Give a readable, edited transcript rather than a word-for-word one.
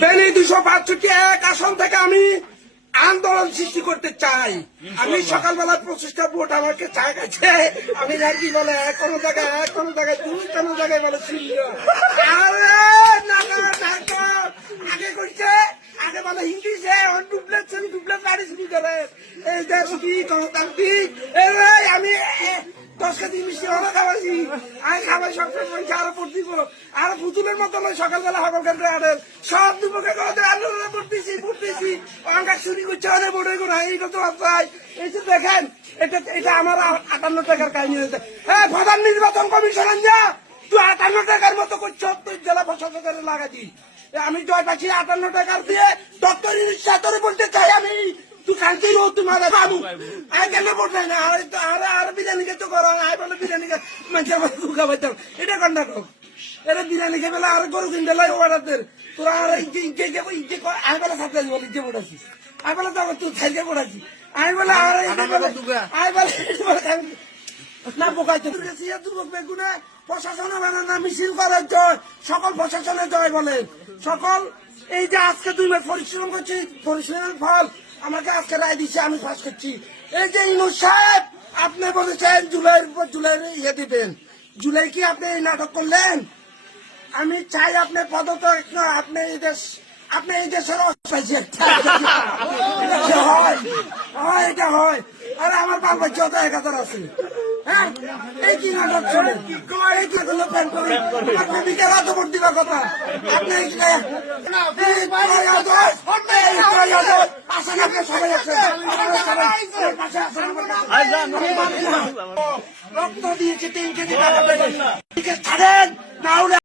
ফেনী 265 আসন থেকে আমি আন্দোলন সৃষ্টি করতে চাই। আমি সকালবেলা 25টা ভোট আমাকে চা খাইছে, আমি নাকি বলে কোনো জায়গায় দুই, কোনো জায়গায় বলে শূন্য। আরে আগে করছে, আগে বলে হিন্দি সে ডুপ্লেট গাড়ি শুরু করে। এই দেশ কি গণতান্ত্রিক? আমি 10 কেজি মিষ্টি ওরা খাওয়াইছি, আমি খাবাই সবসময় আরো ভোট দিব। আর পুতুলের মতো নয় সকালবেলা সকল কেন্দ্রে আনের সব দুপক্ষে আন্দোলনে পড়তেছি অঙ্গার চুরি করছে অনেক ভোট হইব না। এইটা তো চাই। এই যে দেখেন, এটা আমার 58 টাকার কাহিনী হয়েছে। হ্যাঁ, প্রধান নির্বাচন কমিশন যা তুই 58 টাকার মতো করছ, তুই জেলা প্রশাসকের লাগাচ্ছি। আমি জয় পাচ্ছি 58 টাকার দিয়ে ডক্টর ইনস্টাতরে বলতে চাই আমি তুই কালকে তোমার বাবু আই কেন বলতে না আর বিরিয়ানি খেতে করো আই বলে বিরিয়ানি মানুষের দুঃখা পাইতাম। এটা কন্ডাক্ট এটা বিরিয়ানি খেয়ে বেলা আর গরু কিনতে লাই ওয়ার্ডারদের তোরা আর আই বেলা সাথে বলি যে পড়াচ্ছি আই বেলা তো তুই খাইতে পড়াচ্ছি আই বলে আর আই বলে না বোকাইতে দুর্ভোগ বেগুনে প্রশাসনে বানানা মিছিল করার জয় সকল প্রশাসনে জয় বলেন সকল। এই যে আজকে 2 মাস পরিশ্রম করছি, পরিশ্রমের ফল আমাকে আজকে রায় দিচ্ছে, আমি পাস করছি। এই যে ইনুস সাহেব আপনি বলেছেন জুলাইয়ের ইয়ে দিবেন, জুলাই কি আপনি এই নাটক করলেন? আমি চাই আপনি পদত্যাগ না, আপনি এই দেশের অস্পাইছি হয় এটা হয়। আর আমার বাল বাচ্চা তো 1000 আছে। হ্যাঁ, এই কি নাটক চলে? এই কি হলো প্যান্ট করে আমার প্রেমিকা রাত ভোট দিবার কথা আপনি আসেন, আপনি সবাই আছেন, রক্ত দিয়েছে 3 কেজি টাকা ছাড়েন না।